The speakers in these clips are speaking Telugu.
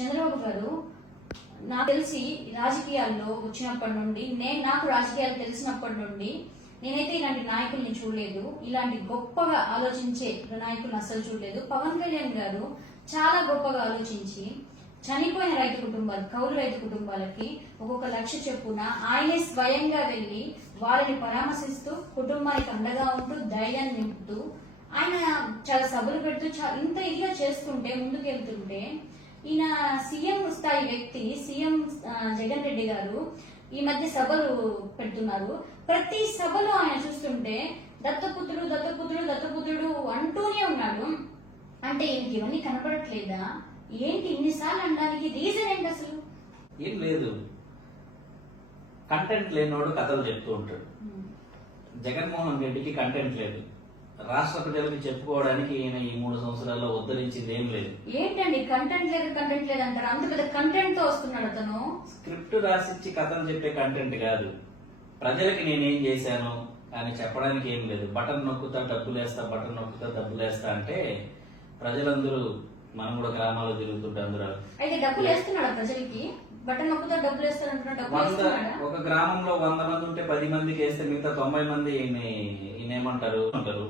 చంద్రబాబు గారు నాకు తెలిసి రాజకీయాల్లో వచ్చినప్పటి నుండి నాకు రాజకీయాలు తెలిసినప్పటి నుండి నేనైతే ఇలాంటి నాయకుల్ని చూడలేదు. ఇలాంటి గొప్పగా ఆలోచించే నాయకులను అస్సలు చూడలేదు. పవన్ కళ్యాణ్ గారు చాలా గొప్పగా ఆలోచించి చనిపోయిన రైతు కుటుంబాలు, కౌలు రైతు కుటుంబాలకి 1,00,000 చొప్పున ఆయనే స్వయంగా వెళ్లి వాళ్ళని పరామర్శిస్తూ కుటుంబానికి అండగా ఉంటూ ధైర్యాన్ని నింపుతూ ఆయన చాలా సభలు పెడుతూ ఇంత ఇదిగా చేస్తుంటే ముందుకెళ్తుంటే ఈయన సీఎం స్థాయి వ్యక్తి సీఎం జగన్ రెడ్డి గారు ఈ మధ్య సభలు పెడుతున్నారు. ప్రతి సభలో ఆయన చూస్తుంటే దత్తపుత్రుడు దత్తపుత్రుడు దత్తపుత్రుడు అంటూనే ఉన్నాడు. అంటే ఈయనకి ఇవన్నీ కనపడట్లేదా? ఏంటి ఇన్నిసార్లు అనడానికి రీజన్ ఏంటి అసలు? ఏం లేదు, కంటెంట్ లేనివాడు కథలు చెప్తూ ఉంటాడు. జగన్మోహన్ రెడ్డికి కంటెంట్ లేదు. రాష్ట్ర ప్రజలకు చెప్పుకోవడానికి ఈయన ఈ 3 సంవత్సరాల్లో ఉద్ధరించింది ఏం లేదు. ఏంటండి కంటెంట్ లేదు అంటారు? అంత పెద్ద కంటెంట్ తో వస్తున్నాడు అతను. స్క్రిప్ట్ రాసిచ్చి కథలు చెప్పే కంటెంట్ కాదు. ప్రజలకి నేనేం చేశాను అని చెప్పడానికి ఏం లేదు. బటన్ నొక్కుతా డబ్బులేస్తా, బటన్ నొక్కుతా డబ్బులేస్తా అంటే ప్రజలందరూ, మనం కూడా గ్రామాల్లో తిరుగుతుంటే అందరూ అయితే డబ్బులు వేస్తున్నాడా ప్రజలకి? బటన్ నొక్కుతా డబ్బులు వేస్తారంటున్నా. ఒక గ్రామంలో 100 మంది ఉంటే 10 మందికి వేస్తే మిగతా 90 మంది ఈయన ఏమంటారు అంటారు.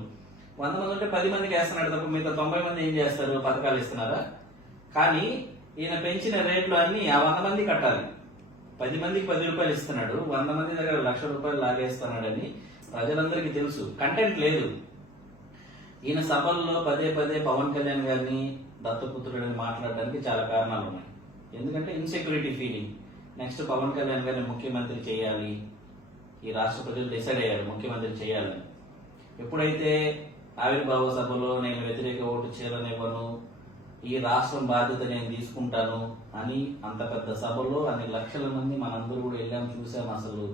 100 మంది ఉంటే 10 మందికి వేస్తున్నాడు తప్ప మిగతా 90 మంది ఏం చేస్తారు? పథకాలు ఇస్తున్నారా? కానీ ఈయన పెంచిన రేట్లు అన్ని ఆ 100 మంది కట్టాలి. 10 మందికి 10 రూపాయలు ఇస్తున్నాడు, 100 మంది దగ్గర 1,00,000 రూపాయలు లాగేస్తున్నాడని ప్రజలందరికీ తెలుసు. కంటెంట్ లేదు. ఈయన సభల్లో పదే పవన్ కళ్యాణ్ గారిని దత్తపుత్రుడని మాట్లాడడానికి చాలా కారణాలు ఉన్నాయి. ఎందుకంటే insecurity feeling. Next Pawan Kalyan గారిని ముఖ్యమంత్రి చేయాలి, ఈ రాష్ట్ర ప్రజలు డిసైడ్ అయ్యారు ముఖ్యమంత్రి చేయాలని. ఎప్పుడైతే ఆవిర్భావ సభలో నేను వ్యతిరేక ఓటు చేరనివ్వను, ఈ రాష్ట్రం బాధ్యత నేను తీసుకుంటాను అని అంత పెద్ద సభలో అన్ని లక్షల మంది మనందరూ కూడా వెళ్ళాం, చూసాం. అసలు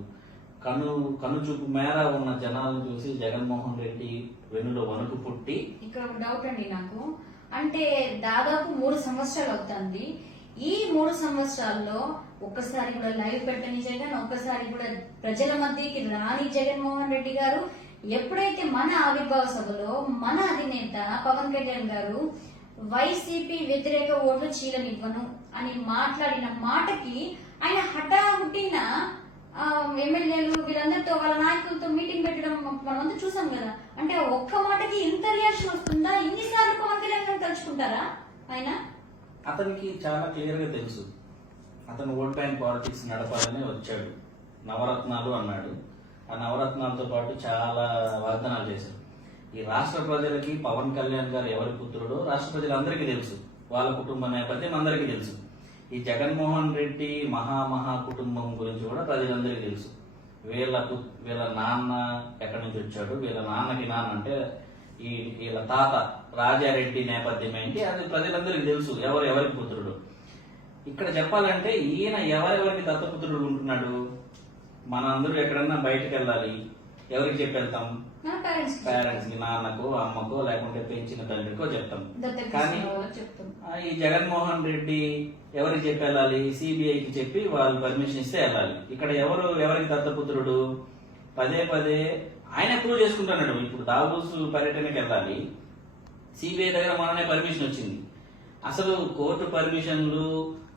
కనుచూపు మేర ఉన్న జనాలను చూసి జగన్మోహన్ రెడ్డి వెన్నులో వణుకు పుట్టి. ఇక్కడ ఒక డౌట్ అండి నాకు. అంటే దాదాపు 3 సంవత్సరాలు అవుతుంది. ఈ 3 సంవత్సరాల్లో ఒక్కసారి కూడా లైవ్ పెట్టని జగన్, ఒక్కసారి కూడా ప్రజల మధ్యకి రాని జగన్మోహన్ రెడ్డి గారు ఎప్పుడైతే మన ఆవిర్భావ సభలో మన అధినేత పవన్ కళ్యాణ్ గారు వైసీపీ వ్యతిరేక ఓట్లు చీలనివ్వను అని మాట్లాడిన మాటకి ఆయన హఠాహుట్టిన ఎమ్మెల్యేలు వీళ్ళందరితో వాళ్ళ నాయకులతో మీటింగ్ పెట్టడం మనమంతా చూసాం కదా. అంటే ఒక్క మాటకి ఇంత రియాక్షన్ వస్తుందా? ఇన్నిసార్లు పవన్ కళ్యాణ్ గారు తలుచుకుంటారా ఆయన? అతనికి చాలా క్లియర్ గా తెలుసు, అతను ఓట్ బ్యాంక్ పాలిటిక్స్ నడపాలని వచ్చాడు. నవరత్నాలు అన్నాడు. ఆ నవరత్నాలతో పాటు చాలా వాగ్దానాలు చేశారు. ఈ రాష్ట్ర ప్రజలకి పవన్ కళ్యాణ్ గారు ఎవరి పుత్రుడో రాష్ట్ర ప్రజలందరికీ తెలుసు, వాళ్ళ కుటుంబ నేపథ్యం అందరికీ తెలుసు. ఈ జగన్మోహన్ రెడ్డి మహా కుటుంబం గురించి కూడా ప్రజలందరికీ తెలుసు. వీళ్ళ నాన్న ఎక్కడి నుంచి వచ్చాడు, వీళ్ళ నాన్నకి నాన్న అంటే వీళ్ళ తాత రాజారెడ్డి నేపథ్యం ఏంటి, అది ప్రజలందరికీ తెలుసు, ఎవరికి పుత్రుడు. ఇక్కడ చెప్పాలంటే ఈయన ఎవరెవరికి దత్తపుత్రుడు ఉంటున్నాడు. మనందరూ ఎక్కడన్నా బయటకు వెళ్ళాలి, ఎవరికి చెప్పి వెళ్తాం? పేరెంట్స్ కి, నాన్నకో అమ్మకో లేకుంటే పెంచిన తండ్రికో చెప్తాం. కానీ ఈ జగన్మోహన్ రెడ్డి ఎవరికి చెప్పి వెళ్ళాలి? సిబిఐకి చెప్పి వాళ్ళు పర్మిషన్ ఇస్తే వెళ్ళాలి. ఇక్కడ ఎవరికి దత్తపుత్రుడు? పదే ఆయన ప్రూవ్ చేసుకుంటున్నాడు. ఇప్పుడు దావూస్ పర్యటనకి వెళ్ళాలి, సిబిఐ దగ్గర మననే పర్మిషన్ వచ్చింది. అసలు కోర్టు పర్మిషన్లు,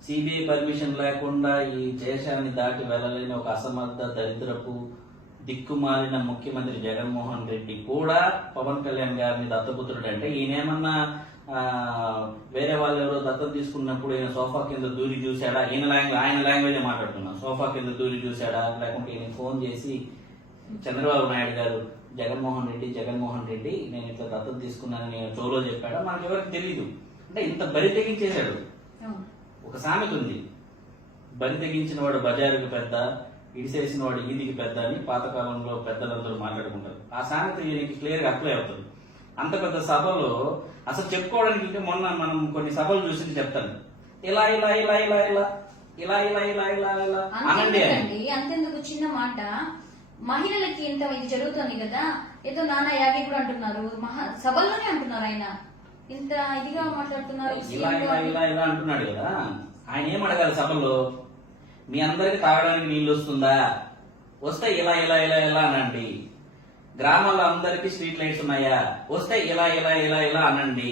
సిబిఐ పర్మిషన్ లేకుండా ఈ దేశాన్ని దాటి వెళ్ళలేని ఒక అసమర్థ దరిద్రపు దిక్కుమాలిన ముఖ్యమంత్రి జగన్మోహన్ రెడ్డి కూడా పవన్ కళ్యాణ్ గారిని దత్తపుత్రుడు అంటే ఈయనేమన్నా వేరే వాళ్ళు ఎవరో దత్తత తీసుకున్నప్పుడు ఈయన సోఫా కింద దూరి చూశాడా? ఆయన లాంగ్వేజ్ మాట్లాడుతున్నా. సోఫా కింద దూరి చూశాడా? లేకుంటే ఈయన ఫోన్ చేసి చంద్రబాబు నాయుడు గారు జగన్మోహన్ రెడ్డి నేను ఇట్లా దత్తత తీసుకున్నానని నేను చోలో చెప్పాడా? మనకు ఎవరికి తెలియదు. అంటే ఇంత బరి తెగించేశాడు. ఒక సామెత ఉంది, బరి తెగించిన వాడు బజారుకి పెద్ద, ఇడిసేసిన వాడు ఈదికి పెద్ద అని పాతకాలంలో పెద్దలందరూ మాట్లాడుకుంటారు. ఆ సామెత ఈయనకి క్లియర్ గా అప్లై అవుతుంది. అంత పెద్ద సభలో అసలు చెప్పుకోవడానికి ఇంకా మొన్న మనం కొన్ని సభలు చూసి చెప్తాను, ఇలా ఇలా ఇలా ఇలా ఇలా ఇలా ఇలా ఇలా ఇలా ఇలా అనండి. అంతెందుకు చిన్న మాట, మహిళలకి ఇంత ఇది జరుగుతుంది కదా, ఏదో నానా యాగి కూడా అంటున్నారు, సభల్లోనే అంటున్నారు. ఆయన ఇంత ఇదిగా మాట్లాడుతున్నారు, ఇలా ఇలా ఇలా ఇలా అంటున్నాడు కదా. ఆయన ఏం అడగాలి సభల్లో? మీ అందరికి తాగడానికి నీళ్లు వస్తుందా? వస్తే ఇలా ఇలా ఇలా ఇలా అనండి. గ్రామాల్లో అందరికి స్ట్రీట్ లైట్స్ ఉన్నాయా? వస్తే ఇలా ఇలా ఇలా ఇలా అనండి.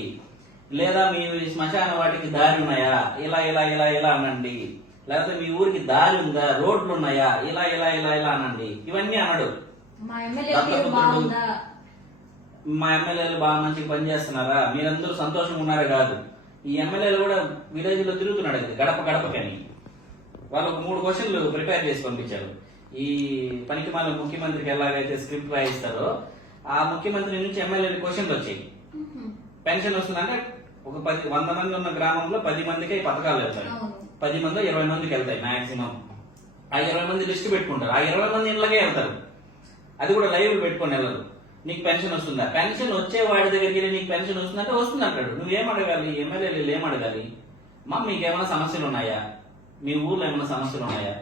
లేదా మీ శ్మశాన వాటికి దారి ఉన్నాయా, ఇలా ఇలా ఇలా ఇలా అనండి. లేకపోతే మీ ఊరికి దారి ఉందా, రోడ్లు ఉన్నాయా, ఇలా ఇలా ఇలా ఇలా అనండి. ఇవన్నీ అనడు. మా ఎమ్మెల్యే బాగుందా, మా ఎమ్మెల్యేలు బాగా మంచిగా పనిచేస్తున్నారా, మీరందరూ సంతోషంగా ఉన్నారా కాదు. ఈ ఎమ్మెల్యేలు కూడా విలేజ్ లో తిరుగుతున్నాడు కదా గడప గడపకని. వాళ్ళు 3 క్వశ్చన్లు ప్రిపేర్ చేసి పంపించారు. ఈ పనికి మన ముఖ్యమంత్రికి ఎలాగైతే స్క్రిప్ట్ రాయిస్తారో ఆ ముఖ్యమంత్రి నుంచి ఎమ్మెల్యేలు క్వశ్చన్లు వచ్చాయి. పెన్షన్ వస్తుందంటే ఒక 100 మంది ఉన్న గ్రామంలో 10 మందికి ఈ పథకాలు వెళ్తాయి. 10 మంది 20 మందికి వెళ్తాయి మాక్సిమం. ఆ 20 మంది లిస్ట్ పెట్టుకుంటారు. ఆ 20 మంది ఇళ్ళకే వెళ్తారు. అది కూడా లైవ్ పెట్టుకొని వెళ్ళరు. నీకు పెన్షన్ వస్తుందా, పెన్షన్ వచ్చే వాడి దగ్గరికి వెళ్ళి నీకు పెన్షన్ వస్తుందంటే వస్తుంది అంటాడు. నువ్వేం అడగాలి, ఎమ్మెల్యేలు ఏం అడగాలి? మీకు ఏమైనా సమస్యలు ఉన్నాయా, మీ ఊర్లో ఏమైనా సమస్యలు ఉన్నాయా,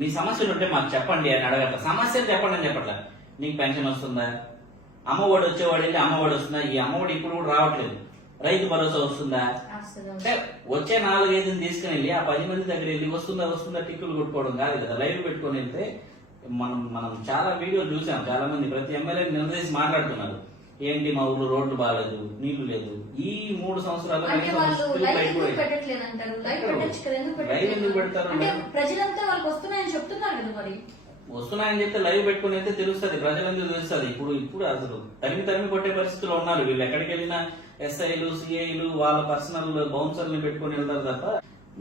మీ సమస్యలు ఉంటే మాకు చెప్పండి అని అడగట్ల. సమస్యలు చెప్పండి అని చెప్పట్ల. నీకు పెన్షన్ వస్తుందా, అమ్మఒడి వచ్చేవాడు వెళ్ళి అమ్మఒడి వస్తుందా, ఈ అమ్మఒడి ఇప్పుడు కూడా రావట్లేదు. రైతు భరోసా వస్తుందా అంటే వచ్చే 4-5 తీసుకుని వెళ్ళి ఆ 10 మంది దగ్గర వెళ్ళి వస్తుందా వస్తుందా టిక్కులు కొట్టుకోవడం కాదు కదా. లైవ్ పెట్టుకొని వెళ్తే మనం చాలా వీడియోలు చూసాం. చాలా మంది ప్రతి ఎమ్మెల్యే నిలదీసి మాట్లాడుతున్నారు. ఏంటి మా ఊర్లో రోడ్లు బాగాలేదు, నీళ్లు లేదు. ఈ 3 సంవత్సరాలు ప్రజలంతా వాళ్ళకి వస్తున్నాయని చెప్తున్నారు కదా. మరి వస్తున్నాయని చెప్తే లైవ్ పెట్టుకుని అయితే తెలుస్తుంది, ప్రజలందరూ తెలుస్తుంది. ఇప్పుడు అసలు తరిమి కొట్టే పరిస్థితుల్లో ఉన్నారు వీళ్ళు. ఎక్కడికి వెళ్ళినా ఎస్ఐలు సిఐలు వాళ్ళ పర్సనల్ బౌన్సర్లు పెట్టుకుని వెళ్తారు తప్ప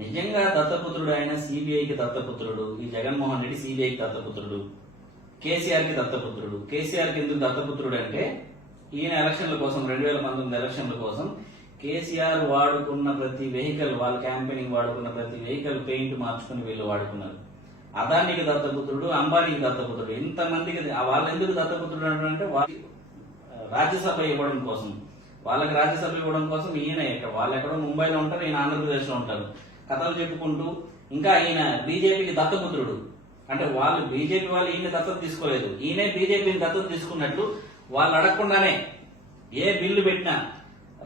నిజంగా దత్తపుత్రుడు ఆయన సిబిఐకి దత్తపుత్రుడు. ఈ జగన్మోహన్ రెడ్డి సిబిఐకి దత్తపుత్రుడు, కేసీఆర్ కి దత్తపుత్రుడు. కేసీఆర్ కి ఎందుకు దత్తపుత్రుడు అంటే ఈయన ఎలక్షన్ల కోసం 2019 ఎలక్షన్ల కోసం కేసీఆర్ వాడుకున్న ప్రతి వెహికల్, వాళ్ళ క్యాంపెయినింగ్ వాడుకున్న ప్రతి వెహికల్ పెయింట్ మార్చుకుని వీళ్ళు వాడుకున్నారు. అదానికి దత్తపుత్రుడు, అంబానీకి దత్తపుత్రుడు. ఇంతమందికి వాళ్ళు ఎందుకు దత్తపుత్రుడు అంటే రాజ్యసభ ఇవ్వడం కోసం, వాళ్ళకి రాజ్యసభ ఇవ్వడం కోసం ఈయన వాళ్ళు ఎక్కడో ముంబైలో ఉంటారు, ఈయన ఆంధ్రప్రదేశ్ లో ఉంటారు. కథలు చెప్పుకుంటూ ఇంకా ఈయన బీజేపీకి దత్తపుత్రుడు అంటే వాళ్ళు బీజేపీ వాళ్ళు ఈయన దత్తత తీసుకోలేదు, ఈయనే బీజేపీని దత్తత తీసుకున్నట్టు. వాళ్ళు అడగకుండానే ఏ బిల్లు పెట్టినా,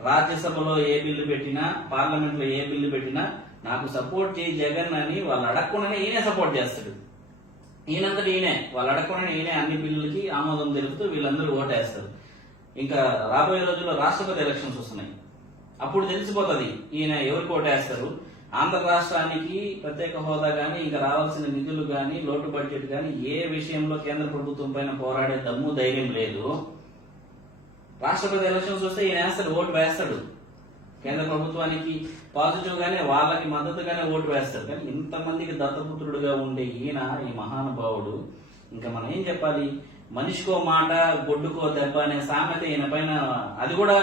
రాజ్యసభలో ఏ బిల్లు పెట్టినా, పార్లమెంట్ లో ఏ బిల్లు పెట్టినా నాకు సపోర్ట్ చేయి జగన్ అని వాళ్ళు అడగకుండానే ఈయనే సపోర్ట్ చేస్తాడు. ఈయనంతటి ఈయనే వాళ్ళు అడగకుండానే ఈయనే అన్ని బిల్లులకి ఆమోదం తెలుపుతూ వీళ్ళందరూ ఓటేస్తారు. ఇంకా రాబోయే రోజుల్లో రాష్ట్రపతి ఎలక్షన్స్ వస్తున్నాయి. అప్పుడు తెలిసిపోతుంది ఈయన ఎవరికి ఓటేస్తారు. ఆంధ్ర రాష్ట్రానికి ప్రత్యేక హోదా గాని, ఇంకా రావాల్సిన నిధులు గాని, లోటు బడ్జెట్ గాని ఏ విషయంలో కేంద్ర ప్రభుత్వం పైన పోరాడే దమ్ము ధైర్యం లేదు. రాష్ట్రపతి ఎలక్షన్స్ వస్తే ఈయన వేస్తాడు, ఓటు వేస్తాడు. కేంద్ర ప్రభుత్వానికి పాజిటివ్ గానే వాళ్ళకి మద్దతుగానే ఓటు వేస్తాడు. కానీ ఇంతమందికి దత్తపుత్రుడుగా ఉండే ఈయన, ఈ మహానుభావుడు, ఇంకా మనం ఏం చెప్పాలి? మనిషికో మాట గొడ్డుకో దెబ్బ అనే సామెత ఈయన పైన అది కూడా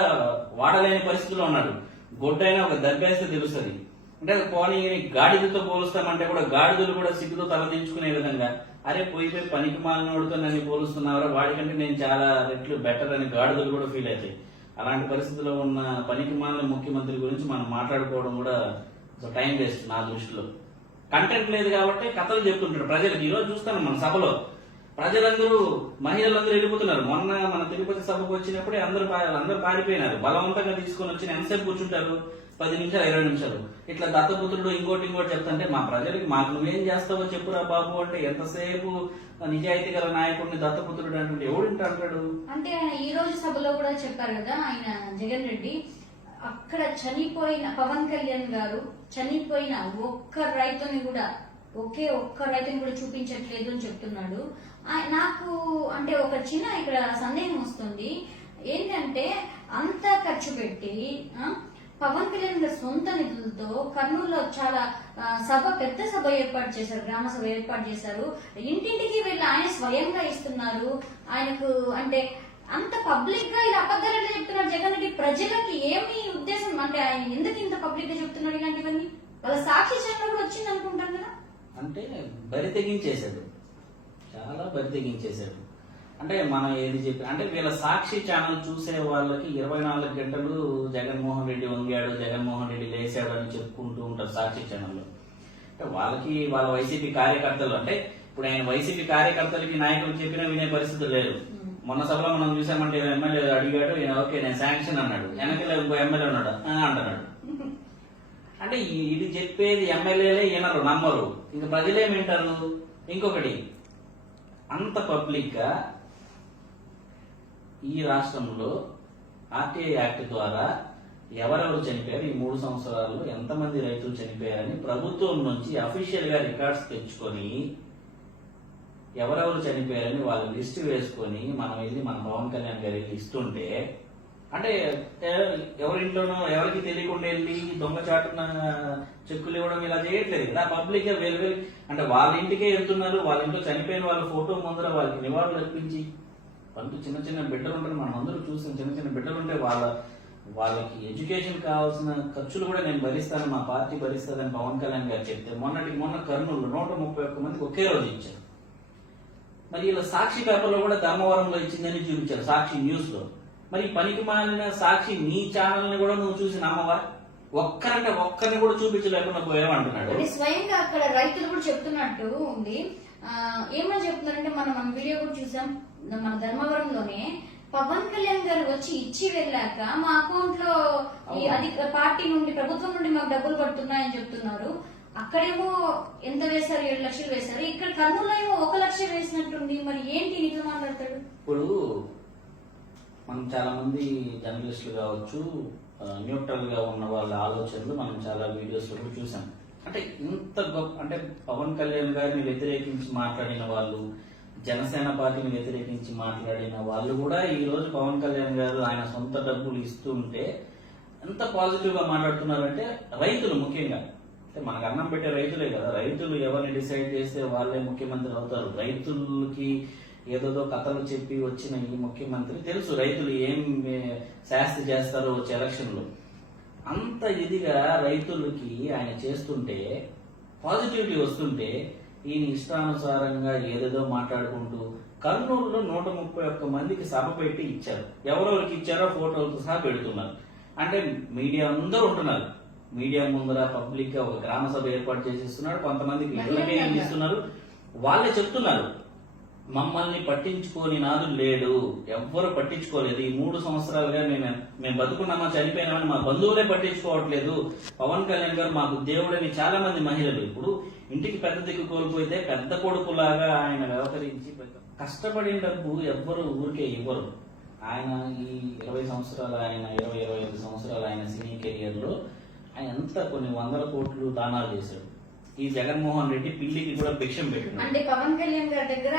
వాడలేని పరిస్థితిలో ఉన్నాడు. గొడ్డైనా ఒక దెబ్బేస్తే తెలుస్తుంది. అంటే పోనీ గాడిదతో పోలుస్తామంటే కూడా గాడిదలు కూడా సిగ్గుతో తలదించుకునే విధంగా అరే పోయిపోయి పనికి మాలినోడితో నన్ను పోలుస్తున్నారా, వాడికంటే నేను చాలా రెట్లు బెటర్ అని గాడిదలు కూడా ఫీల్ అవుతాయి. అలాంటి పరిస్థితిలో ఉన్న పనికి మాలిన ముఖ్యమంత్రి గురించి మనం మాట్లాడుకోవడం కూడా టైం వేస్ట్ నా దృష్టిలో. కంటెంట్ లేదు కాబట్టి కథలు చెప్తుంటాడు ప్రజలకు. ఈరోజు చూస్తాను మన సభలో ప్రజలందరూ, మహిళలందరూ వెళ్ళిపోతున్నారు. మొన్న మన తిరుపతి సభకు వచ్చినప్పుడే అందరూ పారిపోయినారు. బలవంతంగా తీసుకొని వచ్చి ఎంతసేపు కూర్చుంటారు? 10 నిమిషాలు 20 నిమిషాలు. ఇట్లా దత్తపుత్రుడు ఇంకోటి చెప్తుంటే మా ప్రజలకి మాకు నువ్వేం చేస్తావో చెప్పురా బాబు అంటే ఎంతసేపు నిజాయితీ గల నాయకుడిని దత్తపుత్రుడు అంటే ఎవడుంటాడు? అంటే ఆయన ఈ రోజు సభలో కూడా చెప్పారు కదా, ఆయన జగన్ రెడ్డి అక్కడ చనిపోయిన పవన్ కళ్యాణ్ గారు చనిపోయిన ఒక్క రైతుని కూడా చూపించట్లేదు అని చెప్తున్నాడు. నాకు అంటే ఒక చిన్న ఇక్కడ సందేహం వస్తుంది. ఏంటంటే అంత ఖర్చు పెట్టి పవన్ కళ్యాణ్ గారి సొంత నిధులతో కర్నూలులో చాలా పెద్ద సభ ఏర్పాటు చేశారు, గ్రామ సభ ఏర్పాటు చేశారు. ఇంటింటికి వెళ్ళి ఆయన స్వయంగా ఇస్తున్నారు. ఆయనకు అంటే అంత పబ్లిక్ గా ఇలా అబద్ధాలు ఎట్లా చెప్తున్నారు జగన్ రెడ్డి? ప్రజలకి ఏమి ఉద్దేశం అంటే ఆయన ఎందుకు ఇంత పబ్లిక్ గా చెప్తున్నాడు ఇలాంటివన్నీ? వాళ్ళ సాక్షి ఛానల్ కూడా వచ్చింది అనుకుంటాం కదా. అంటే బరి తెగించేశాడు, చాలా బరి తెగించేశాడు. అంటే మనం ఏది చెప్పి అంటే వీళ్ళ సాక్షి ఛానల్ చూసే వాళ్ళకి 24 గంటలు జగన్మోహన్ రెడ్డి వంగాడు, జగన్మోహన్ రెడ్డి లేచాడు అని చెప్పుకుంటూ ఉంటారు సాక్షి ఛానల్లో. అంటే వాళ్ళకి వాళ్ళ వైసీపీ కార్యకర్తలు అంటే ఇప్పుడు ఆయన వైసీపీ కార్యకర్తలకి నాయకులు చెప్పినా వినే పరిస్థితి లేదు. మొన్న సభలో మనం చూసామంటే ఎమ్మెల్యే అడిగాడు, ఈయన ఓకే నేను శాంక్షన్ అన్నాడు. వెనకలో ఇంకో ఎమ్మెల్యే ఉన్నాడు అంటున్నాడు. అంటే ఇది చెప్పేది ఎమ్మెల్యేలే వినరు, నమ్మరు. ఇంకా ప్రజలేమింటారు? ఇంకొకటి అంత పబ్లిక్ గా ఈ రాష్ట్రంలో ఆర్టీఐ యాక్ట్ ద్వారా ఎవరెవరు చనిపోయారు, ఈ 3 సంవత్సరాల్లో ఎంతమంది రైతులు చనిపోయారని ప్రభుత్వం నుంచి అఫీషియల్ గా రికార్డ్స్ తెచ్చుకొని ఎవరెవరు చనిపోయారని వాళ్ళు లిస్ట్ వేసుకొని మనం వెళ్ళి మన పవన్ కళ్యాణ్ గారికి ఇస్తుంటే, అంటే ఎవరింట్లోనో ఎవరికి తెలియకుండా వెళ్ళి దొంగచాటున చెక్కులు ఇవ్వడం ఇలా చేయట్లేదు కదా. పబ్లిక్ గా వేరు అంటే వాళ్ళ ఇంటికే వెళ్తున్నారు, వాళ్ళ ఇంట్లో చనిపోయిన వాళ్ళ ఫోటో ముందర వాళ్ళకి నివాళులు అర్పించి, అంటూ చిన్న చిన్న బిడ్డలు ఉంటారు, మనం అందరూ చూసిన చిన్న చిన్న బిడ్డలు ఉంటే వాళ్ళకి ఎడ్యుకేషన్ కావాల్సిన ఖర్చులు కూడా నేను భరిస్తాను, మా పార్టీ భరిస్తుందని పవన్ కళ్యాణ్ గారు చెప్తే మొన్న కర్నూలు 131 మందికి ఒకే రోజు ఇచ్చారు. మరి ఇలా సాక్షి పేపర్లో కూడా ధర్మవరంలో ఇచ్చిందని చూపించారు, సాక్షి న్యూస్ లో. మరి పనికి మాలిన సాక్షి నీ ఛానల్ ని కూడా నువ్వు చూసి నమ్మవా? ఒక్కరిని కూడా చూపించలేకుండా పోయావు అంటున్నాడు. అంటే స్వయంగా అక్కడ రైతులు కూడా చెప్తున్నట్టు ఉంది. ఏమని చెప్తున్నారంటే మనం వీడియో కూడా చూసాం, మన ధర్మవరంలోనే పవన్ కళ్యాణ్ గారు వచ్చి ఇచ్చి వెళ్ళాక మా అకౌంట్ లో ఈ పార్టీ నుండి ప్రభుత్వం నుండి మాకు డబ్బులు పడుతున్నాయని చెప్తున్నారు. అక్కడేమో ఎంత వేశారు, 7 లక్షలు వేశారు. ఇక్కడ కర్నూలులో ఏమో 1 లక్ష వేసినట్టుంది. మరి ఏంటి నిజం మాట్లాడతాడు? ఇప్పుడు మనం చాలా మంది జర్నలిస్టులు కావచ్చు, న్యూట్రల్ గా ఉన్న వాళ్ళ ఆలోచనలు మనం చాలా వీడియోస్ లో చూసాం. అంటే ఇంత గొప్ప, అంటే పవన్ కళ్యాణ్ గారిని వ్యతిరేకించి మాట్లాడిన వాళ్ళు, జనసేన పార్టీని వ్యతిరేకించి మాట్లాడిన వాళ్ళు కూడా ఈ రోజు పవన్ కళ్యాణ్ గారు ఆయన సొంత డబ్బులు ఇస్తుంటే ఎంత పాజిటివ్ గా మాట్లాడుతున్నారంటే, రైతులు ముఖ్యంగా, అంటే మనకు అన్నం పెట్టే రైతులే కదా, రైతులు ఎవరిని డిసైడ్ చేస్తే వాళ్ళే ముఖ్యమంత్రి అవుతారు. రైతులకి ఏదోదో కథలు చెప్పి వచ్చిన ఈ ముఖ్యమంత్రి తెలుసు రైతులు ఏం శాస్తి చేస్తారో వచ్చే ఎలక్షన్ లో. అంత ఇదిగా రైతులకి ఆయన చేస్తుంటే, పాజిటివిటీ వస్తుంటే, ఈయన ఇష్టానుసారంగా ఏదేదో మాట్లాడుకుంటూ కర్నూలులో 131 మందికి సభ పెట్టి ఇచ్చారు. ఎవరెవరికి ఇచ్చారో ఫోటోలతో సహా పెడుతున్నారు. అంటే మీడియా అందరూ ఉంటున్నారు, మీడియా ముందర పబ్లిక్ గా ఒక గ్రామ సభ ఏర్పాటు చేసిస్తున్నారు. కొంతమందికి ఇళ్ళకే ఇస్తున్నారు. వాళ్ళే చెప్తున్నారు, మమ్మల్ని పట్టించుకోని నాదు లేడు, ఎవ్వరు పట్టించుకోలేదు. ఈ 3 సంవత్సరాలుగా మేము బతుకున్నామా చనిపోయినామని మా బంధువులే పట్టించుకోవట్లేదు. పవన్ కళ్యాణ్ గారు మాకు దేవుడని చాలా మంది మహిళలు ఇప్పుడు ఇంటికి పెద్ద దిక్కు కోల్పోతే పెద్ద కొడుకులాగా ఆయన వ్యవహరించి, కష్టపడిన డబ్బు ఎవ్వరు ఊరికే ఇవ్వరు. ఆయన ఈ 20 సంవత్సరాలు, ఆయన 20-25 సంవత్సరాలు ఆయన సినీ కెరియర్ లో ఆయన ఎంత కొన్ని 100 కోట్లు దానాలు చేశాడు. ఈ జగన్మోహన్ రెడ్డి పిల్లికి కూడా భిక్షం పెట్టినాడు. అంటే పవన్ కళ్యాణ్ గారి దగ్గర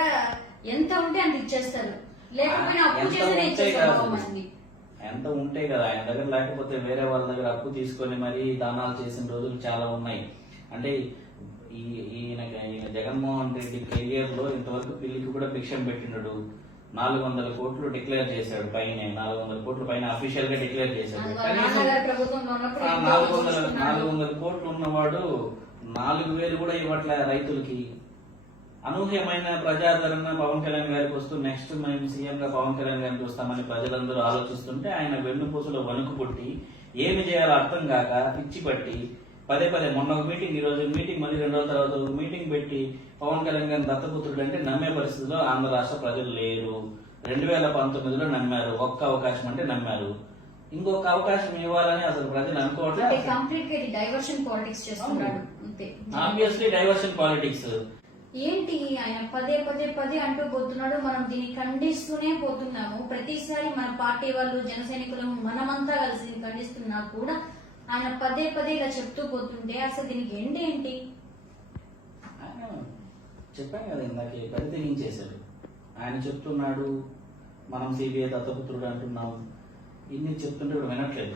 ఎంత ఉంటే అంత ఇచ్చేస్తారు, లేకపోయినా అప్పు చేసేనే ఇచ్చేస్తారు. ఎంత ఉంటే కదా, ఆయన దగ్గర లేకపోతే వేరే వాళ్ళ దగ్గర అప్పు తీసుకొని మరీ దానాలు చేసిన రోజులు చాలా ఉన్నాయి. అంటే ఈయన జగన్మోహన్ రెడ్డి కెరియర్ లో ఇంతవరకు పిల్లికి కూడా భిక్షం పెట్టినాడు. 400 కోట్లు డిక్లేర్ చేశాడు, పైన 400 కోట్లు పైన అఫీషియల్ గా డిక్లేర్ చేశాడు. కనీసం 400 కోట్లు ఉన్నవాడు 4,000 కూడా ఇవ్వట్లే రైతులకి. అనూహ్యమైన ప్రజాదరణ పవన్ కళ్యాణ్ గారికి వస్తూ నెక్స్ట్ మేము సీఎం గా పవన్ కళ్యాణ్ గారిని చూస్తామని ప్రజలందరూ ఆలోచిస్తుంటే ఆయన వెన్నుపూసలో వణుకు పుట్టి ఏమి చేయాలో అర్థం కాక పిచ్చి పట్టి పదే మొన్న ఒక మీటింగ్, ఈ రోజు మీటింగ్, మళ్ళీ 2 రోజుల తర్వాత ఒక మీటింగ్ పెట్టి పవన్ కళ్యాణ్ గారిని దత్తపుత్రుడు అంటే నమ్మే పరిస్థితిలో ఆంధ్ర రాష్ట్ర ప్రజలు లేరు. 2019లో నమ్మారు, ఒక్క అవకాశం అంటే నమ్మారు. ఇంకొక అవకాశం ఇవ్వాలని అసలు ప్రజలు అనుకోవట్లేదు. Obviously diversion politics. ఏంటి ఆయన పదే అంటూ పోతున్నాడు. మనం దీన్ని ఖండిస్తూనే పోతున్నాము. ప్రతిసారి మన పార్టీ వాళ్ళు, జన సైనికులను మనమంతా కలిసి ఖండిస్తున్నా కూడా ఆయన పదే ఇలా చెప్తూ పోతుంటే అసలు దీనికి ఎండ్ ఏంటి? చెప్పాను కదా ఇందాక, పరితగించేశాడు. ఆయన చెప్తున్నాడు మనం సిబిఐ దత్తపుత్రుడు అంటున్నాం, ఇన్ని చెప్తుంటే ఇప్పుడు వినట్లేదు.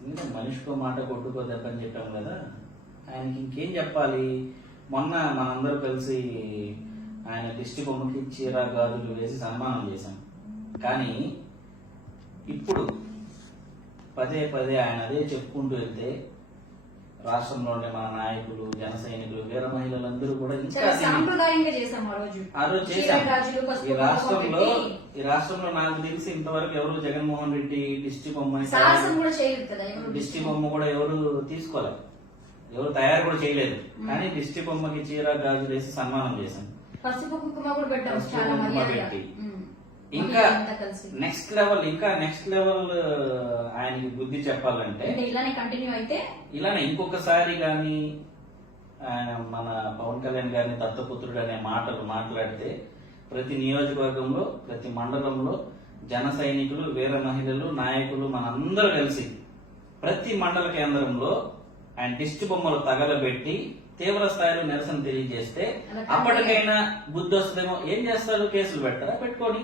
ఎందుకంటే మనిషికో మాట కొట్టుకో దెబ్బని చెప్పాం కదా, ఆయనకి ఇంకేం చెప్పాలి. మొన్న మనందరూ కలిసి ఆయన దిష్టి బొమ్మకి చీర గాజులు వేసి సన్మానం చేశాం. కానీ ఇప్పుడు పదే ఆయన అదే చెప్పుకుంటూ వెళ్తే రాష్ట్రంలోని మన నాయకులు, జన సైనికులు, వీర మహిళలందరూ కూడా ఇంకా ఆ రోజు చేశాం. ఈ రాష్ట్రంలో నాకు తెలిసి ఇంతవరకు ఎవరు జగన్మోహన్ రెడ్డి దిష్టి బొమ్మ కూడా ఎవరు తీసుకోలేదు, ఎవరు తయారు కూడా చేయలేదు. కానీ దిష్టి బొమ్మకి చీర గాజులు వేసి సన్మానం చేశాం, పసుపు కుంకుమ పెట్టి. ఇంకా నెక్స్ట్ లెవెల్ ఆయనకి బుద్ధి చెప్పాలంటే ఇలానే ఇంకొకసారి గాని మన పవన్ కళ్యాణ్ గారిని దత్తపుత్రుడు అనే మాటలు మాట్లాడితే ప్రతి నియోజకవర్గంలో, ప్రతి మండలంలో జన సైనికులు, వీర మహిళలు, నాయకులు మనందరూ కలిసి ప్రతి మండల కేంద్రంలో ఆయన దిష్టి బొమ్మలు తగలబెట్టి తీవ్ర స్థాయిలో నిరసన తెలియజేస్తే అప్పటికైనా బుద్ధి వస్తుందేమో. ఏం చేస్తాడు? కేసులు పెట్టరా? పెట్టుకొని